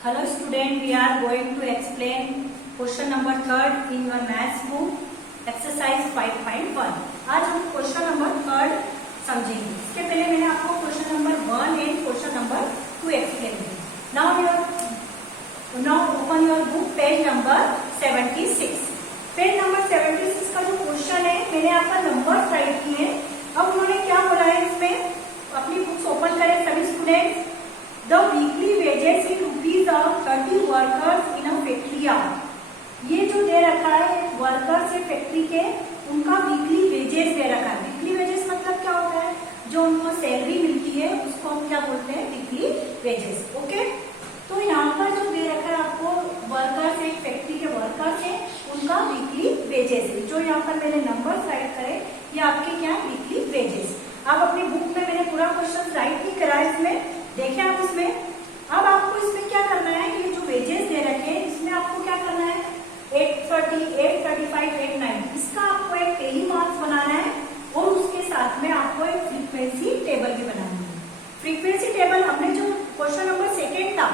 Hello student, we are going to explain question number 3rd in your maths book, exercise 5.1. आज हम question number 3rd समझेंगे. इसके पहले मैंने आपको question number 1 and question number 2 explain किया. Now open your book page number 76. Page number 76 का जो क्वेश्चन है मैंने आपका नंबर राइट किए हैं. अब उन्होंने क्या बोला है इसमें, अपनी बुक्स ओपन करें सभी student. The weekly wages in rupees of 30 workers in a factory are. ये जो दे रखा है वर्कर्स है फैक्ट्री के, उनका वीकली वेजेस दे रखा है. वीकली वेजेस मतलब क्या होता है, जो उनको सैलरी मिलती है उसको हम क्या बोलते हैं, वीकली वेजेस. ओके, तो यहाँ पर जो दे रखा है आपको वर्कर्स है, फैक्ट्री के वर्कर्स है, उनका वीकली वेजेस है. जो यहाँ पर मैंने नंबर राइट करे ये आपके क्या है, वीकली वेजेस. आप अपनी बुक में मैंने पूरा क्वेश्चन राइट नहीं करा है, इसमें देखें आप इसमें. अब आपको इसमें क्या करना है कि जो वेजेस दे रखे हैं इसमें आपको क्या करना है, 830, 835, 890 इसका आपको एक टेली मार्क्स बनाना है और उसके साथ में आपको एक फ्रीक्वेंसी टेबल भी बनानी है. फ्रीक्वेंसी टेबल हमने जो क्वेश्चन नंबर 2 था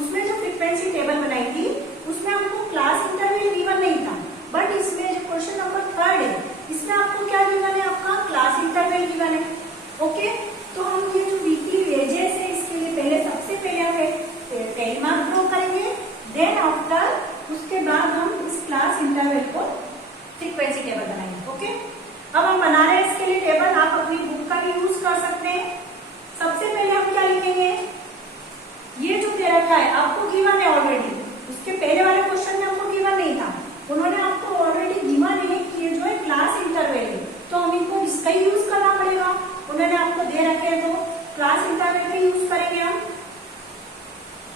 उसमें जो फ्रीक्वेंसी टेबल बनाई थी उसमें आपको क्लास इंटरवल गिवन नहीं था, बट इसमें जो क्वेश्चन नंबर 3 है इसमें आपको क्या गिवन है, आपका क्लास इंटरवल गिवन है. ओके, तो हम ये जो वीकली वेजेस है इसके लिए पहले सबसे पहले हम टेली मार्क ड्रॉ करेंगे. देन आफ्टर उसके बाद हम इस क्लास इंटरवल को फ्रीक्वेंसी टेबल बनाएंगे. ओके, अब हम बना रहे हैं इसके लिए टेबल. आप अपनी बुक का भी यूज कर सकते हैं. सबसे पहले हम क्या लिखेंगे, ये जो दे रखा है आपको गिवन है ऑलरेडी. उसके पहले वाले क्वेश्चन में हमको गिवन नहीं था, उन्होंने आपको ऑलरेडी गिवन है कि ये जो है क्लास इंटरवल है, तो हम इनको इसका ही यूज करना पड़ेगा. उन्होंने आपको दे रखे हैं तो क्लास इंटरवल का यूज करेंगे हम.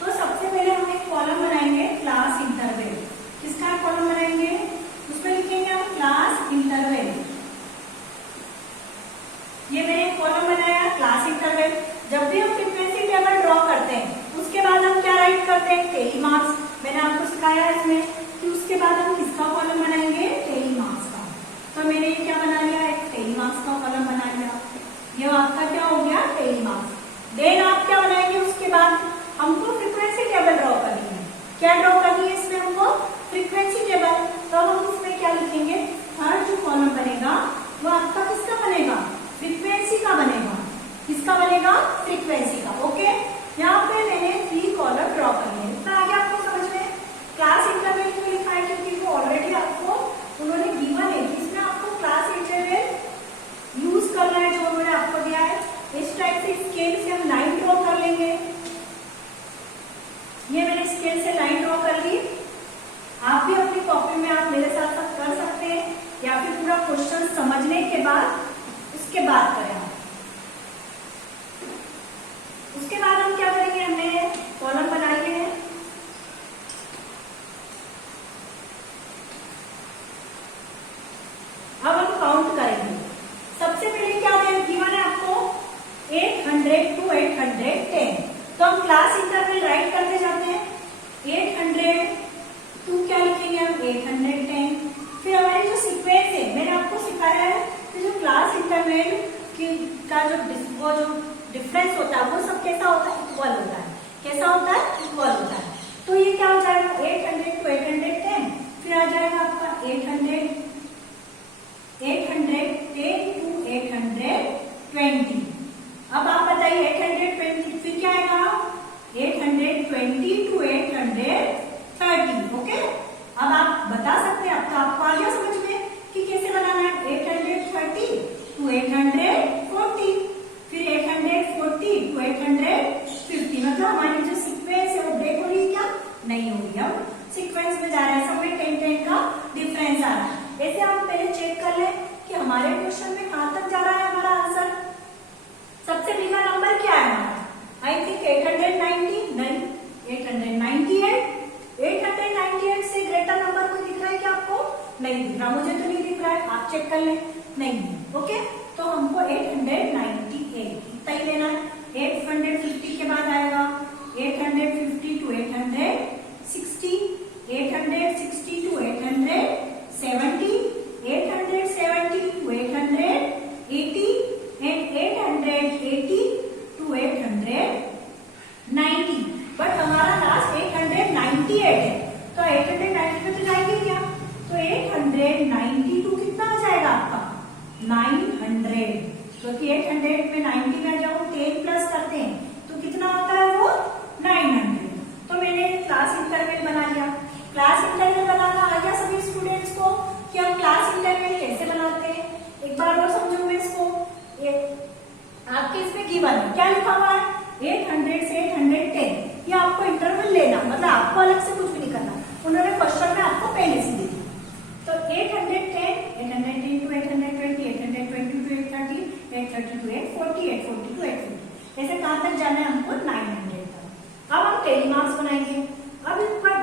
तो सबसे पहले हम एक कॉलम बनाएंगे क्लास इंटरवल. किसका कॉलम बनाएंगे, उसमें लिखेंगे हम क्लास इंटरवल. ये मैंने एक कॉलम बनाया क्लास इंटरवल. जब भी हम फ्रीक्वेंसी टेबल ड्रॉ करते हैं उसके बाद हम क्या राइट करते हैं, टेली मार्क्स. मैंने आपको सिखाया है इसमें कि उसके बाद हम किसका कॉलम बनाएंगे, टेली मार्क्स का. तो मैंने ये क्या बना लिया, एक टेली मार्क्स का कॉलम बना लिया. ये आपका क्या हो गया, टेली मार्क्स. देन आप क्या बनाएंगे, उसके बाद हमको फ्रीक्वेंसी टेबल ड्रॉ करनी है. क्या ड्रॉ करनी है इसमें हमको, फ्रीक्वेंसी टेबल. तो हम इसमें क्या लिखेंगे, थर्ड जो कॉलम बनेगा वो आपका किसका बनेगा, फ्रीक्वेंसी का बनेगा. किसका बनेगा, फ्रीक्वेंसी का. ओके, यहाँ पे मैंने 3 कॉलम ड्रॉ करने हैं. इतना आगे आपको समझ में. क्लास इंटरवल क्यों लिखा है, क्योंकि वो ऑलरेडी आपको उन्होंने गिवन है, इसमें आपको क्लास इंटरवल यूज करना है जो उन्होंने आपको दिया है. इस टाइप से स्केल से हम लाइन ड्रॉ कर लेंगे. ये मैंने स्केल से लाइन ड्रॉ कर ली. आप भी अपनी कॉपी में आप मेरे साथ साथ कर सकते हैं, या फिर पूरा क्वेश्चन समझने के बाद उसके बाद करें आप. उसके बाद हम क्या करेंगे, हमने कॉलम बना लिए हैं. अब हम काउंट करेंगे. सबसे पहले क्या गिवन है आपको, 800 to 810. तो हम क्लास इंटरवल राइट करते जाते हैं. 800 टू क्या लिखेंगे हम, 810. फिर हमारी जो सीक्वेंस है मैंने आपको सिखाया है कि जो क्लास इंटरवल का जो डिफरेंस होता है वो सब कैसा होता है, इक्वल होता है. कैसा होता है, इक्वल होता है. तो ये क्या हो जाएगा, 800 to 810. फिर आ जाएगा आपका 810 to 820. अब आप बताइए 820 फिर क्या आएगा, 820 to 830. ओके, अब आप बता सकते हैं, अब तो आपको आ गया समझ में कि कैसे बनाना है. 830 to 840, फिर 840 to 850. मतलब हमारी जो सीक्वेंस है वो ब्रेक हो रही है, क्या नहीं हो रही. हम सीक्वेंस में जा रहे हैं, सब में 10 का डिफरेंस आ रहा है. ऐसे हम पहले चेक कर लें कि हमारे क्वेश्चन में कहां तक जा रहा है हमारा आंसर. सबसे बिगा नंबर क्या है हमारा, आई थिंक 890. नहीं, 898. 898 से ग्रेटर नंबर कोई दिख रहा है क्या आपको, नहीं दिख रहा. मुझे तो नहीं दिख रहा है, आप चेक कर लें. नहीं. ओके, तो हमको 898 इतना ही लेना है. 850 के बाद आएगा 850 to 860, 860 to 870, 870 to 880, and 880 to 890. But हमारा लास्ट क्योंकि 800 में 90 में जब 10 प्लस करते हैं तो कितना होता है वो 900। तो मैंने क्लास इंटरवल बना लिया। क्लास इंटरवल बनाना आ गया सभी स्टूडेंट्स को कि हम क्लास इंटरवल कैसे बनाते हैं। एक बार और समझो मैं इसको। आपके इसमें गिवन है, क्या लिखा हुआ है 800 से 810। ये आपको इंटरवल लेना, मतलब आपको अलग से कुछ भी नहीं करना, उन्होंने क्वेश्चन में आपको पहले से दे दिया। तो 810, 810 to 820, 820 to 830, 830 to 840, 840 to 850, ऐसे कहां तक जाना है हमको 900 तक। अब हम टेलीमार्क्स बनाएंगे। अब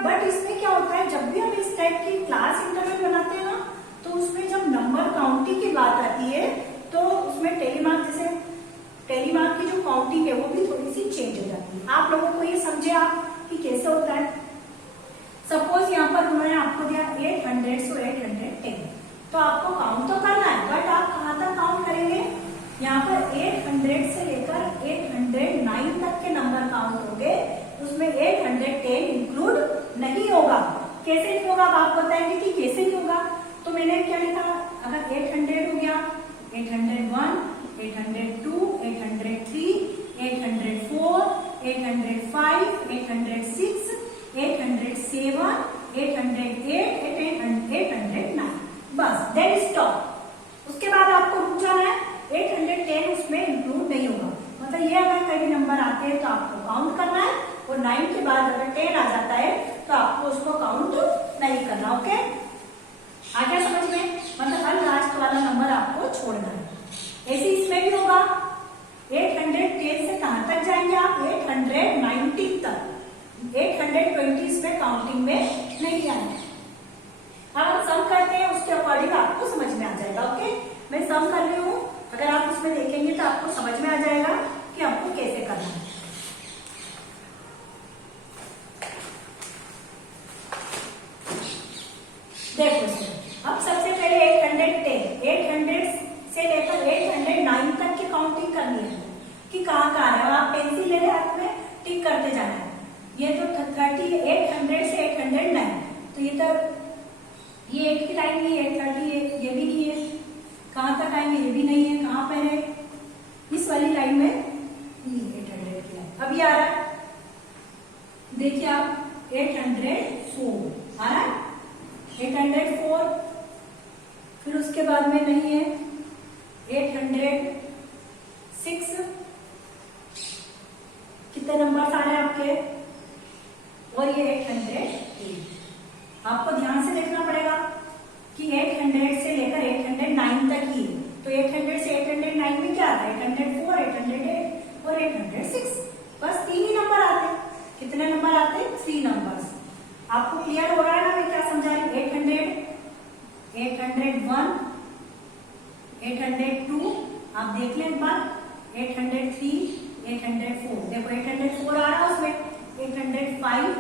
बट इसमें क्या होता है, जब भी हम इस टाइप की क्लास इंटरवल बनाते हैं ना, तो उसमें जब नंबर काउंटिंग की बात आती है तो उसमें टेलीमार्क जैसे टेलीमार्क की जो काउंटिंग है वो भी थोड़ी सी चेंज हो जाती है। आप लोगों को ये समझे आप कि कैसे होता है। सपोज यहाँ पर उन्होंने आपको दिया 800 से 810, तो आपको काउंट तो करना है, बट आप कहाँ तक काउंट करेंगे, यहाँ पर 800 से लेकर 809 तक के नंबर काउंट होंगे, उसमें 810 इंक्लूड नहीं होगा। कैसे नहीं होगा आप बताएंगे कि कैसे नहीं होगा। तो मैंने क्या लिखा, अगर 800 हो गया, 801, 802, 803, 804, 805, 806, 807, 808, 809, बस देन स्टॉप। उसके बाद आपको रुक जाना है। 810 उसमें इंक्लूड नहीं होगा, मतलब ये अगर कई नंबर आते हैं तो आपको काउंट करना है, और 9 के बाद अगर 10 आ जाता है तो आपको उसको काउंट नहीं करना। ओके, आगे समझ में, मतलब हर लास्ट वाला नंबर आपको छोड़ना है। ऐसे इसमें भी होगा। 810 से कहां तक जाएंगे आप, 819 तक। 820 में काउंटिंग में नहीं आएंगे। अब हम सम करते हैं, उसके अकॉर्डिंग आपको समझ में आ जाएगा। ओके, मैं सम कर रही हूँ, अगर आप उसमें देखेंगे तो आपको समझ में आ जाएगा कि आपको कैसे करना है। देखो सर, अब सबसे पहले 800 से लेकर 809 तक की काउंटिंग करनी है कि कहाँ कहाँ है। आप पेंसिल ले हाथ में टिक करते जाना है। ये तो 800 से 809, तो ये तो ये 8 की लाइन नहीं है, 830 ये भी नहीं है। कहाँ तक आएंगे, ये भी नहीं है। कहाँ पर है, इस वाली लाइन में 800 की लाइन। अब ये आ रहा है, देखिए आप 804 आ रहा है, 804, फिर उसके बाद में नहीं है 806। कितने नंबर आ रहे हैं आपके, और ये 808। आपको ध्यान से देखना पड़ेगा कि 800 से लेकर 809 तक ही, तो 800 से 809 में क्या आता है, 804, 808 और 806, बस 3 ही नंबर आते हैं। कितने नंबर आते हैं, 3 नंबर्स। आपको क्लियर हो रहा है ना मैं क्या समझा रही हूँ। 800, 801, 802, आप देख लें एक बार, 803, 804, देखो 804 आ रहा है उसमें, 805,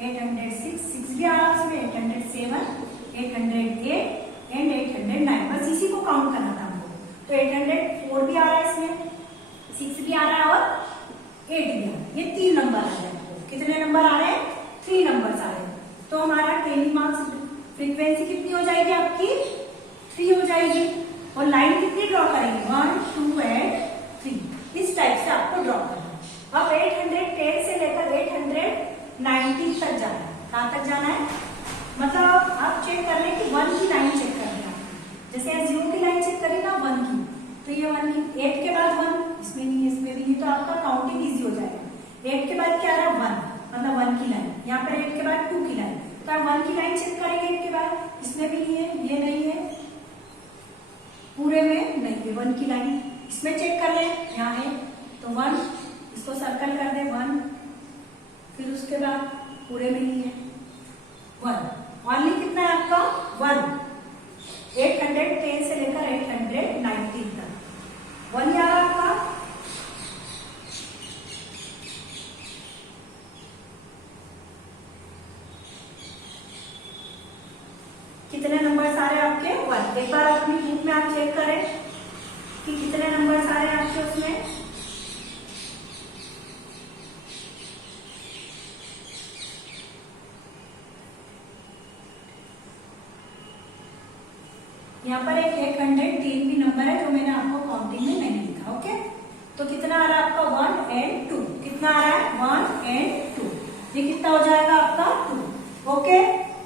806, 6 भी आ रहा है उसमें, 807, 808 एंड 809, बस इसी को काउंट करना था हमको। तो 804 भी आ रहा है इसमें, 6 भी आ रहा है और 8 भी आ रहा है। ये 3 नंबर आ रहे हैं। कितने नंबर आ रहे हैं, 3 नंबर आ रहे हैं। तो हमारा टेलीमार्क्स फ्रीक्वेंसी कितनी हो जाएगी आपकी, 3 हो जाएगी। और लाइन कितनी ड्रॉ करेंगे, 1, 2 एंड 3, इस टाइप से आपको ड्रॉ करना है। अब 810 से लेकर 819 तक जाना है। कहां तक जाना है, मतलब आप चेक कर रहे हैं कि 1 की लाइन चेक कर रहे हैं। जैसे 0 की लाइन चेक करें ना 1 की, तो ये 1 की, 8 के बाद 1, इसमें नहीं है, इसमें भी नहीं, तो आपका काउंटिंग इजी हो जाएगा। 8 के बाद क्या आ रहा है, 1, मतलब 1 की लाइन। यहाँ पर 8 के बाद 2 की लाइन, तो आप 1 की लाइन चेक करेंगे 8 के बाद, इसमें भी नहीं है, ये नहीं है, पूरे में नहीं है 1 की लाइन। इसमें चेक कर लें, यहाँ है तो 1, इसको सर्कल कर दे 1, फिर उसके बाद पूरे में नहीं है 1, ओनली कितना है आपका 1। 810 से लेकर 819 तक 1 ही आ रहा आपका। कितने नंबर आ रहे हैं आपके, 1। एक बार अपनी बुक में आप चेक करें कि कितने नंबर आ रहे हैं आपके उसमें। यहाँ पर एक 803 भी नंबर है जो मैंने आपको काउंटिंग में नहीं कितना आ रहा है आपका 1 and 2, कितना आ रहा है 1 and 2, ये कितना हो जाएगा आपका 2। ओके,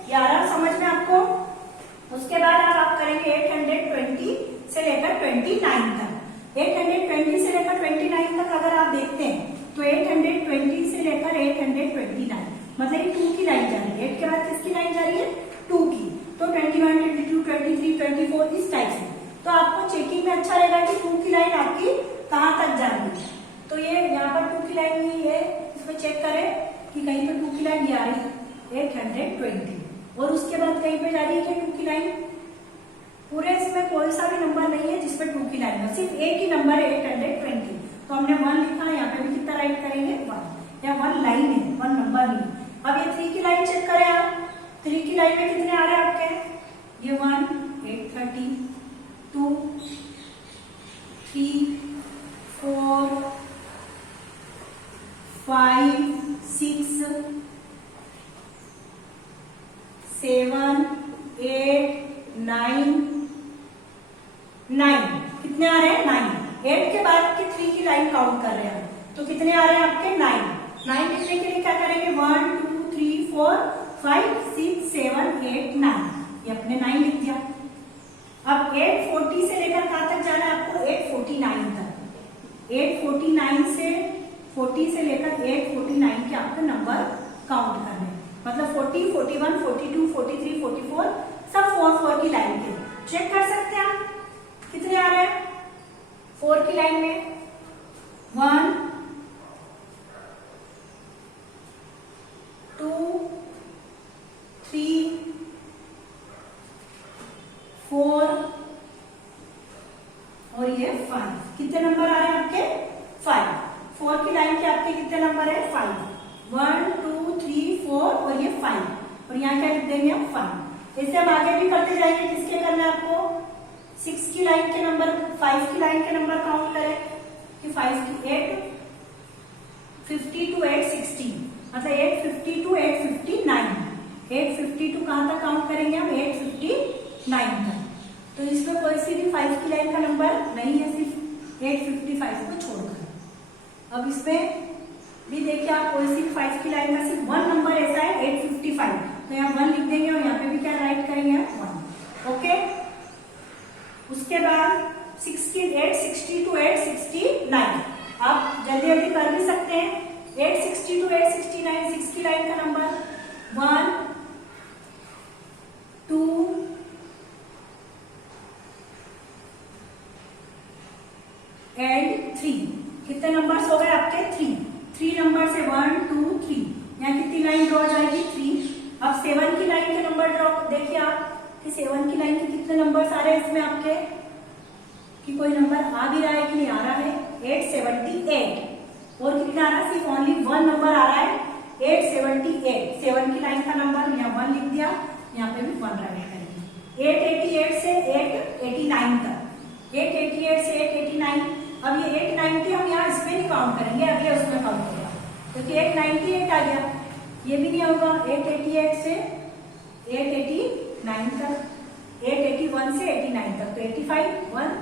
ये आ रहा समझ में आपको। उसके बाद आप करेंगे 820 से लेकर 29 तक। 820 से लेकर 29 तक अगर आप देखते हैं तो 820 से लेकर 829 मतलब ये 2 की लाइन जा रही है। 8 के बाद किसकी लाइन जा रही है 2 की, तो 21, 22, 23, 24 इस टाइप से। तो आपको चेकिंग में अच्छा रहेगा कि 2 की लाइन आपकी कहाँ तक जा रही है। तो ये यहाँ पर 2 की लाइन नहीं है, इसको चेक करें कि कहीं पर 2 की लाइन जा रही है 820 और उसके बाद कहीं पे जा रही है 2 की लाइन। पूरे इसमें कोई सा भी नंबर नहीं है जिसपे 2 की लाइन है, सिर्फ एक ही नंबर है 820। तो हमने 1 लिखा है, यहाँ पे भी कितना राइट करेंगे 1, या 1 लाइन है, 1 नंबर नहीं। अब ये 3 की लाइन चेक करें आप, 3 की लाइन में कितने आ रहे हैं आपके, ये 1 830 2 3 4 5 6 7 8 9 9 कितने आ रहे हैं 9। 8 के बाद के 3 की लाइन काउंट कर रहे हैं तो कितने आ रहे हैं आपके 9। 9 लिखने के लिए क्या करेंगे 1 2 3 4 5 6 7 8 9, ये अपने 9 लिख दिया। अब 840 से लेकर कहां तक जाना है आपको 849 तक। 849 से 40 से लेकर 849 के आपको नंबर काउंट करने, मतलब 40 41 42 43 44 सब 4 की लाइन के। चेक कर सकते हैं आप कितने आ रहे हैं 4 की लाइन में 1 2 3 4 और ये 5। कितने नंबर आ रहे हैं आपके 5। 4 की लाइन के आपके कितने नंबर है 5, 1 2 3 4 और ये 5 और यहाँ क्या लिख देंगे हम 5। इससे हम आगे भी करते जाएंगे। किसके करना है आपको 6 की लाइन के नंबर, 5 की लाइन के नंबर काउंट करें कि 5 की 850 to 860 मतलब 850 to 859। 850 to कहां तक काउंट करेंगे हम 859 तक। तो इसमें कोई सी भी 5 की लाइन का नंबर नहीं है, सिर्फ 855 को छोड़कर। अब इसमें भी देखिए आप कोई सी 5 की लाइन का सिर्फ 1 नंबर ऐसा है 855, तो यहाँ 1 लिख देंगे और यहाँ पे भी क्या राइट करेंगे 1। ओके, उसके बाद 860 to 869 आप जल्दी जल्दी कर भी सकते हैं। 860 to 869 6 की लाइन का नंबर 1 2 and 3। कितने नंबर्स हो गए आपके 3 नंबर से 1 2 3, यहाँ कितनी लाइन ड्रॉ जाएगी 3। अब 7 की लाइन के नंबर ड्रॉ देखिए आप कि 7 की लाइन के कितने नंबर्स आ रहे हैं इसमें आपके, कि कोई नंबर आ भी रहा है कि नहीं आ रहा है 878 और कितना आ रहा है सिर्फ ओनली 1 नंबर आ रहा है 878। 7 की लाइन का नंबर यहाँ 1 लिख दिया, यहाँ पे भी 1 राइट करेंगे। 888 से 889 तक, 888 से 889। अब ये 890 हम यहाँ इसमें नहीं काउंट करेंगे, अब ये उसमें काउंट होगा क्योंकि 898 आ गया, ये भी नहीं होगा। 888 से 889 तक, 881 से 89 तक, तो 85 1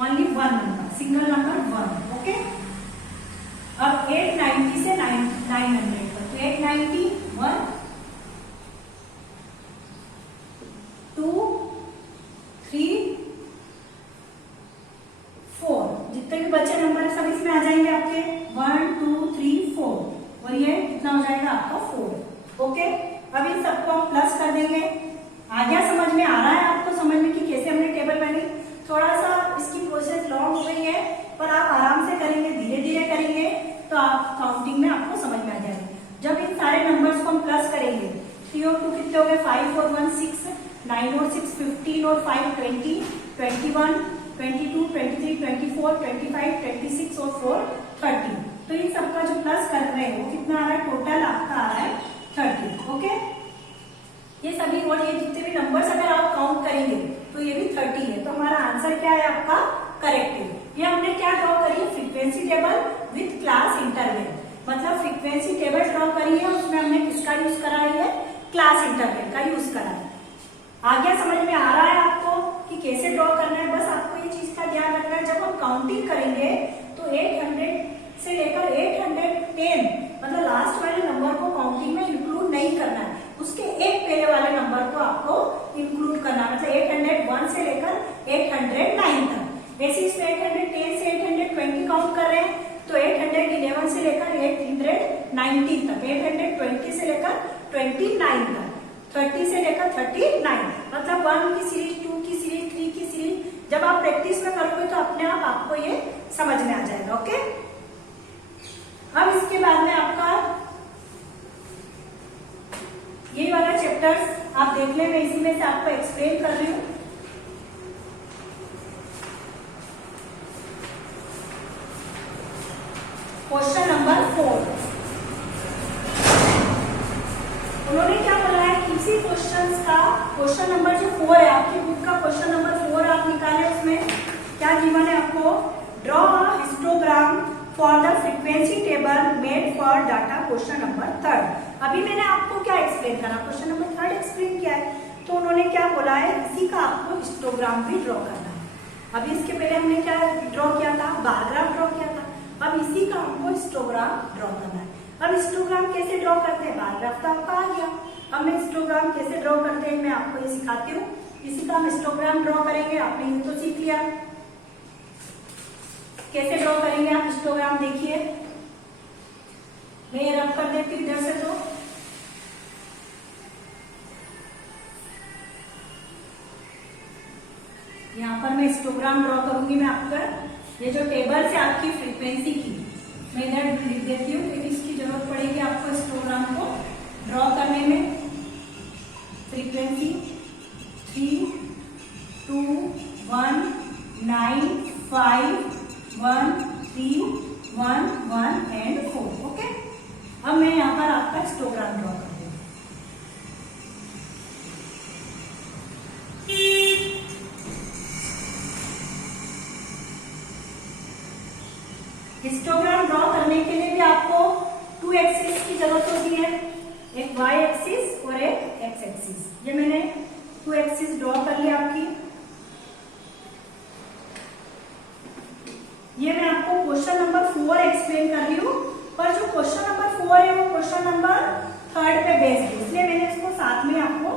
only 1 number, single number 1। Okay, अब 890 से 900 तक, तो 890 1 2 3 4 जितने भी बचे नंबर सब इसमें आ जाएंगे आपके 1 2 3 4 और ये कितना हो जाएगा आपका 4। ओके, अब इन सबको हम प्लस कर देंगे। आ गया समझ में, आ रहा है आपको समझ में कि कैसे हमने टेबल बनी। थोड़ा सा इसकी प्रोसेस लॉन्ग हो गई है पर आप आराम से करेंगे, धीरे धीरे करेंगे तो आप काउंटिंग में आपको समझ में आ जाएगा। जब इन सारे नंबर्स को हम प्लस करेंगे 3 और 2 कितने हो गए 5 और 1 6, 9 और 6 15 और 5 20, 21 22 23 24 25 26 और 4 30। तो इन सबका जो प्लस कर रहे हैं वो कितना आ रहा है टोटल आपका आ रहा है 30। ओके, ये सभी और ये जितने भी नंबर्स अगर आप काउंट करेंगे तो ये भी 30 है। तो हमारा आंसर क्या है आपका करेक्ट है। ये हमने क्या ड्रॉ करी है frequency table with class interval, मतलब फ्रीक्वेंसी टेबल ड्रॉ करी है उसमें हमने किसका यूज करा है क्लास इंटरवल का यूज करा है। आ गया समझ में, आ रहा है आपको कि कैसे ड्रॉ करना है। बस आपको ये चीज का का ध्यान रखना है, जब हम काउंटिंग करेंगे तो 800 से लेकर 810 मतलब लास्ट वाले नंबर को काउंटिंग में इंक्लूड नहीं करना है, उसके एक पहले वाले नंबर को आपको इंक्लूड करना है। मतलब 801 से लेकर 809 तक। ऐसे इसमें 810 से 820 काउंट कर रहे हैं तो 811 से लेकर 819 तक, 820 से लेकर 29 तक, 30 से लेकर 39, मतलब 1 की सीरीज, 2 की सीरीज, 3 की सीरीज। जब आप प्रैक्टिस में करोगे तो अपने आप आपको ये समझ में आ जाएगा। ओके, अब इसके बाद में आपका ये वाला चैप्टर्स आप देख ले, मैं इसी में से आपको एक्सप्लेन कर रही हूँ। क्वेश्चन नंबर 4, उन्होंने क्या बोला है, इसी क्वेश्चंस का क्वेश्चन नंबर जो 4 है आपकी बुक का, क्वेश्चन नंबर 4 आप निकाले, उसमें क्या गिवन है आपको, draw a histogram for the frequency table made for data, question number 3। अभी मैंने आपको क्या एक्सप्लेन करा, क्वेश्चन नंबर 3 एक्सप्लेन किया है, तो उन्होंने क्या बोला है, इसी का आपको हिस्टोग्राम भी ड्रॉ करना है। अभी इसके पहले हमने क्या ड्रॉ किया था, बार ग्राफ ड्रॉ किया था, अब इसी का हमको हिस्टोग्राम ड्रॉ करना है। अब हिस्टोग्राम कैसे ड्रॉ करते हैं, बार ग्राफ तो आपका आ गया, अब मैं हिस्टोग्राम कैसे ड्रॉ करते हैं मैं आपको ये सिखाती हूँ। इसी का हम हिस्टोग्राम ड्रॉ करेंगे, आपने ये तो सीख लिया कैसे ड्रॉ करेंगे आप हिस्टोग्राम। देखिए मैं ये रब कर देती हूँ इधर से, तो यहाँ पर मैं हिस्टोग्राम ड्रॉ करूंगी। मैं आपका ये जो टेबल से आपकी फ्रीक्वेंसी की मैं इधर लिख देती हूँ, क्योंकि इसकी जरूरत पड़ेगी आपको हिस्टोग्राम को ड्रॉ करने में। Frequency 3, 2, 1, 9, 5, 1, 3, 1, 1 and 4। ओके, अब मैं यहाँ पर आपका हिस्टोग्राम ड्रॉ कर दूँ। हिस्टोग्राम ड्रॉ करने के लिए भी आपको 2 एक्सिस की जरूरत होती है, एक y एक्सिस और एक x एक्सिस। ये मैंने 2 एक्सिस ड्रॉ कर लिया आपकी। ये मैं आपको क्वेश्चन नंबर 4 एक्सप्लेन कर रही हूँ, पर जो क्वेश्चन नंबर 4 है वो क्वेश्चन नंबर 3 पे बेस्ड है, इसलिए मैंने इसको साथ में आपको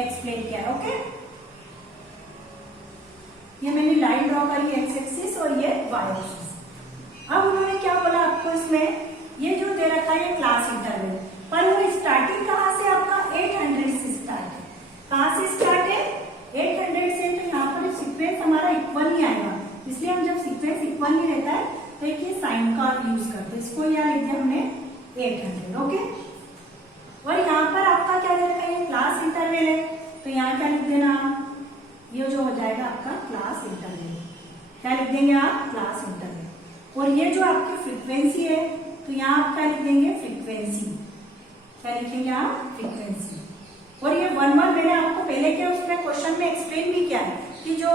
एक्सप्लेन किया है। ओके, ये मैंने लाइन ड्रॉ करी एक्स एक्सिस और ये वाई एक्सिस। अब उन्होंने क्या बोला आपको, इसमें ये जो दे रखा है क्लास इंटरवल, पर वो स्टार्टिंग कहाँ से आपका 800 से स्टार्ट है। कहाँ से स्टार्ट है, 800 से। तो यहाँ पर सीक्वेंस हमारा इक्वल ही आएगा, इसलिए हम जब सीक्वेंस इक्वल नहीं रहता है तो एक साइन का यूज करते हैं। इसको यहाँ लिख दिया हमने 800। ओके, और यहाँ पर आपका क्या दे रखा है, क्लास इंटरवल है, तो यहाँ क्या लिख देना, ये जो हो जाएगा आपका क्लास इंटरवल। क्या लिख देंगे आप, क्लास इंटरवल। और ये जो आपकी फ्रीक्वेंसी है तो यहाँ आप क्या लिख देंगे, फ्रीक्वेंसी। क्या लिखेंगे आप, फ्रीक्वेंसी। और ये 1 1 मैंने आपको पहले के उसमें क्वेश्चन में एक्सप्लेन भी किया है कि जो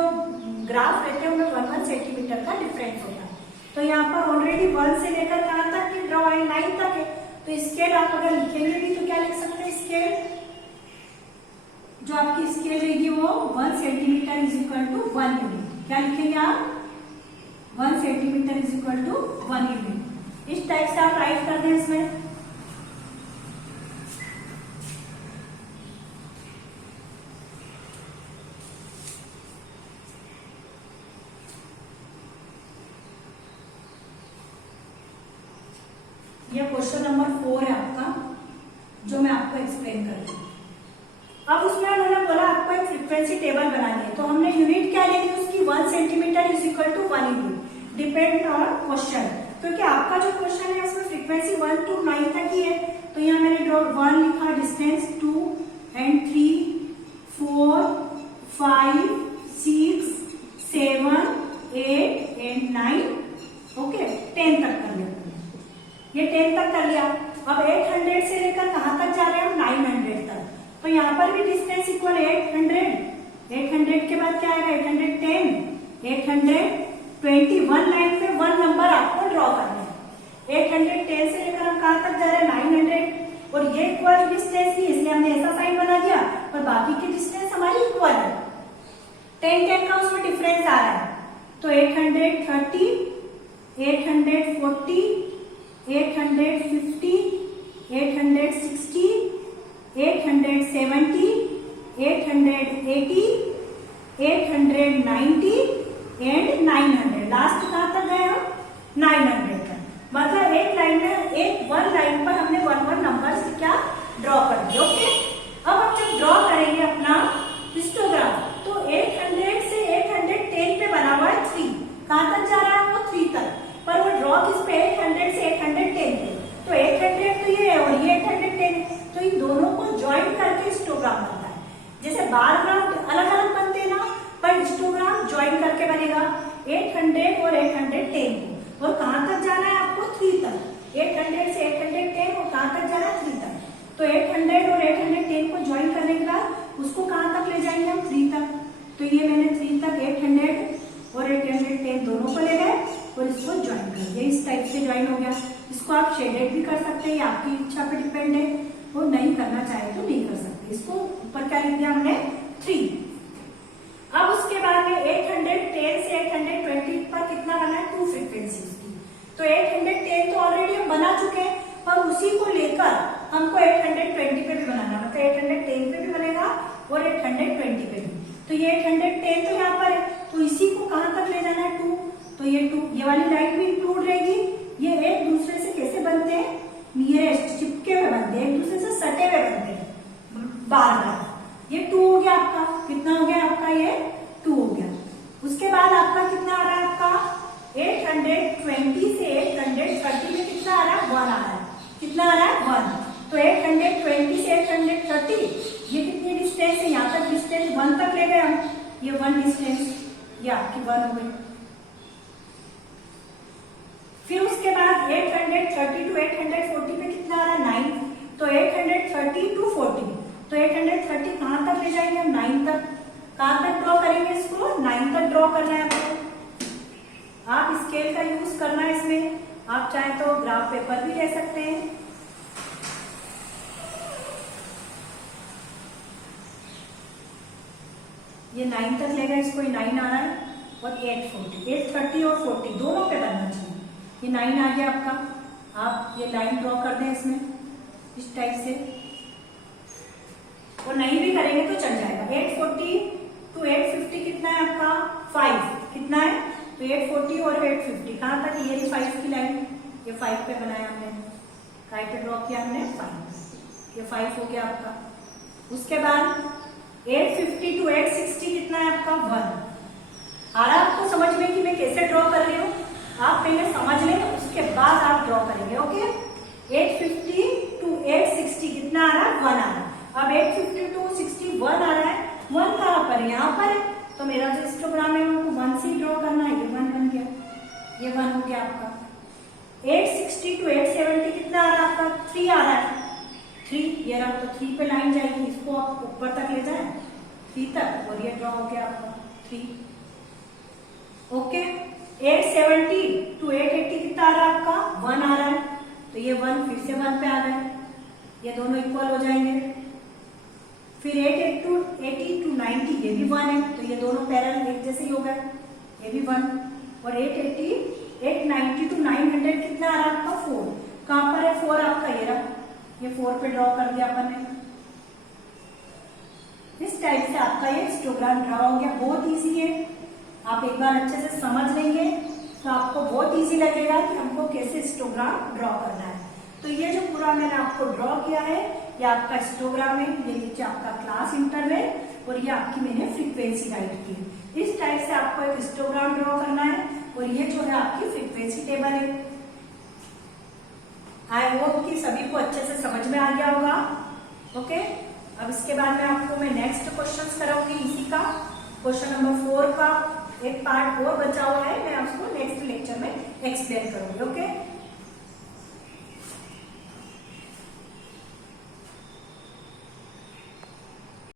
ग्राफ रहते हैं उनमें 1 1 सेंटीमीटर का डिफरेंस होता है। तो यहाँ पर ऑलरेडी 1 से लेकर कहाँ तक की ड्रॉ है, 9 तक है, तो स्केल आप अगर लिखेंगे भी तो क्या लिख सकते हैं, स्केल जो आपकी स्केल रहेगी वो 1 centimetre is equal to 1 unit. क्या लिखेंगे आप, 1 centimetre is equal to 1 unit. इस टाइप से आप राइट कर दें इसमें। ये क्वेश्चन नंबर 4 है आपका, जो मैं आपको एक्सप्लेन कर रही हूँ। अब उसमें उन्होंने बोला आपको एक फ्रीक्वेंसी टेबल बनानी है, तो हमने यूनिट क्या लेनी है उसकी, 1 centimetre is equal to 1 unit, depend on question. क्योंकि आपका जो क्वेश्चन है उसमें फ्रीक्वेंसी 1 to 9 तक ही है, तो यहाँ मैंने ड्रॉ 1 लिखा, डिस्टेंस 2 एंड 3, 4, 5, 6, 7, 8 एंड 9। ओके, 10 तक कर लिया, ये 10 तक कर लिया। अब 800 से लेकर कहां तक जा रहे हैं हम, 900 तक। तो यहाँ पर भी डिस्टेंस इक्वल 800, 800 के बाद क्या आएगा, 810, 821 लाइन पे 1 नंबर आपको ड्रॉ करना है। 810 से लेकर हम कहां तक जा रहे हैं, 900, और ये इक्वल डिस्टेंस ही, इसलिए हमने ऐसा साइन बना दिया, और बाकी की डिस्टेंस हमारी इक्वल है। 10 10 का उसमें डिफरेंस आ रहा है, तो 830, 840, 850, 860, 870, 880, 890 एंड 900। लास्ट कहां तक गए हम? 900 तक। मतलब एक लाइन में, वन लाइन पर हमने वन नंबर क्या ड्रॉ कर दिया। ओके, अब हम जब ड्रॉ करेंगे अपना हिस्टोग्राम, तो 800 से 810 पे बना हुआ है 3। कहां तक जा रहा है वो? 3 तक। पर वो ड्रॉ किस पे? 800 से 810 पे। तो 800 तो ये है और ये 810, तो इन दोनों को ज्वाइन करके हिस्टोग्राम बनता है। जैसे बार ग्राफ अलग अलग बनते हैं ना, पर हिस्टोग्राम ज्वाइन करके बनेगा 800 और 810 को। और कहां तक जाना है आपको? 3 तक। 800 से 810 और कहां तक जाना है? 3 तक। तो 800 और 810 को ज्वाइन करने के बाद उसको कहां तक ले जाएंगे हम? 3 तक। तो ये मैंने 3 तक 800 और 810 दोनों को ले गए और इसको ज्वाइन कर दिया। इस टाइप से ज्वाइन हो गया। इसको आप शेडेड भी कर सकते हैं, आपकी इच्छा पे डिपेंड है। वो नहीं करना चाहे तो नहीं कर सकते। इसको ऊपर क्या लिख दिया हमने? 3। अब उसके बाद में 810 से 820 पर कितना बना है? 2 फ्रीक्वेंसी की। तो 810 तो ऑलरेडी हम बना चुके हैं, पर उसी को लेकर हमको 820 पे भी बनाना, मतलब 810 पे भी बनेगा और 820 पे भी। तो ये 810 तो यहाँ पर है, तो इसी को कहां तक ले जाना है? 2। तो ये 2, ये वाली लाइन भी इंक्लूड रहेगी। ये एक दूसरे से कैसे बनते हैं? नियरेस्ट, चिपके हुए बनते हैं, एक दूसरे से सटे हुए बनते हैं बार बार। ये 2 हो गया आपका। कितना हो गया आपका? ये 2 हो गया। उसके बाद आपका कितना आ रहा है? आपका 820 से 830 में कितना आ रहा है? 1 आ रहा है। कितना आ रहा है? 1। तो 820 से 830 ये कितनी डिस्टेंस है? यहाँ तक डिस्टेंस 1 तक ले गए हम। ये 1 डिस्टेंस, ये आपकी 1 हो गई। फिर उसके बाद 830 टू 840 पे कितना आ रहा है? 9। तो 830 टू 40, तो 830 कहां तक ले जाएंगे हम? 9 तक। कहां तक ड्रॉ करेंगे इसको? 9 तक ड्रॉ करना है आपको। आप स्केल का यूज करना है इसमें। आप चाहे तो ग्राफ पेपर भी ले सकते हैं। ये 9 तक लेगा इसको, ये 9 आ रहा है और 830 और 40 दोनों पे बनना चाहिए। ये 9 आ गया आपका। आप ये लाइन ड्रॉ कर दें इसमें इस टाइप से, और नहीं भी करेंगे तो चल जाएगा। 840 टू 850 कितना है आपका? 5। कितना है? तो 840 और 850 कहां तक? ये 5 की लाइन, ये 5 पे बनाया हमने, राइट पे ड्रॉ किया हमने 5। ये 5 हो गया आपका। उसके बाद 850 टू 860 कितना है आपका? 1। आ रहा आपको समझ में कि मैं कैसे ड्रॉ कर रही हूँ? आप पहले समझ लें, उसके बाद आप ड्रॉ करेंगे। ओके, 850 टू 860 कितना आ रहा है? 1 आ रहा है। अब 850 टू 60 1 आ रहा है। 1 कहां पर है? यहाँ पर है। तो मेरा जो हिस्टोग्राम है वो 1 से ड्रॉ करना है। ये 1 बन गया, ये 1 हो गया आपका। 860 टू 870 कितना आ रहा है आपका? 3 आ रहा है। 3 ये रहा, तो 3 पे लाइन जाएगी, इसको आप ऊपर तक ले जाए 3 तक, और ये ड्रॉ हो गया आपका 3। ओके, 870 टू 880 कितना आ रहा है आपका? 1 आ रहा है। तो ये 1 फिर से 1 पे आ गए, ये दोनों इक्वल हो जाएंगे। फिर 880 टू 90 ये भी 1 है, तो ये दोनों पैरेलल एक जैसे ही हो गए, ये भी 1। और 890 टू 900 कितना आ रहा है आपका? 4। कहां पर है 4 आपका? ये रहा, ये 4 पे ड्रॉ कर दिया अपन ने। इस टाइप से आपका ये हिस्टोग्राम ड्रॉ हो गया। बहुत इजी है, आप एक बार अच्छे से समझ लेंगे तो आपको बहुत इजी लगेगा कि हमको कैसे हिस्टोग्राम ड्रॉ करना है। तो ये जो पूरा मैंने आपको ड्रॉ किया है, ये आपका हिस्टोग्राम है। ये नीचे आपका क्लास इंटरवल और ये आपकी मैंने फ्रीक्वेंसी राइट की। इस टाइप से आपको एक हिस्टोग्राम ड्रॉ करना है, और ये जो है आपकी फ्रीक्वेंसी टेबल है। आई होप कि सभी को अच्छे से समझ में आ गया होगा। ओके, अब इसके बाद में आपको मैं नेक्स्ट क्वेश्चन कराऊंगी इसी का। क्वेश्चन नंबर 4 का एक पार्ट और बचा हुआ है, मैं आपको नेक्स्ट लेक्चर में एक्सप्लेन करूंगी। ओके।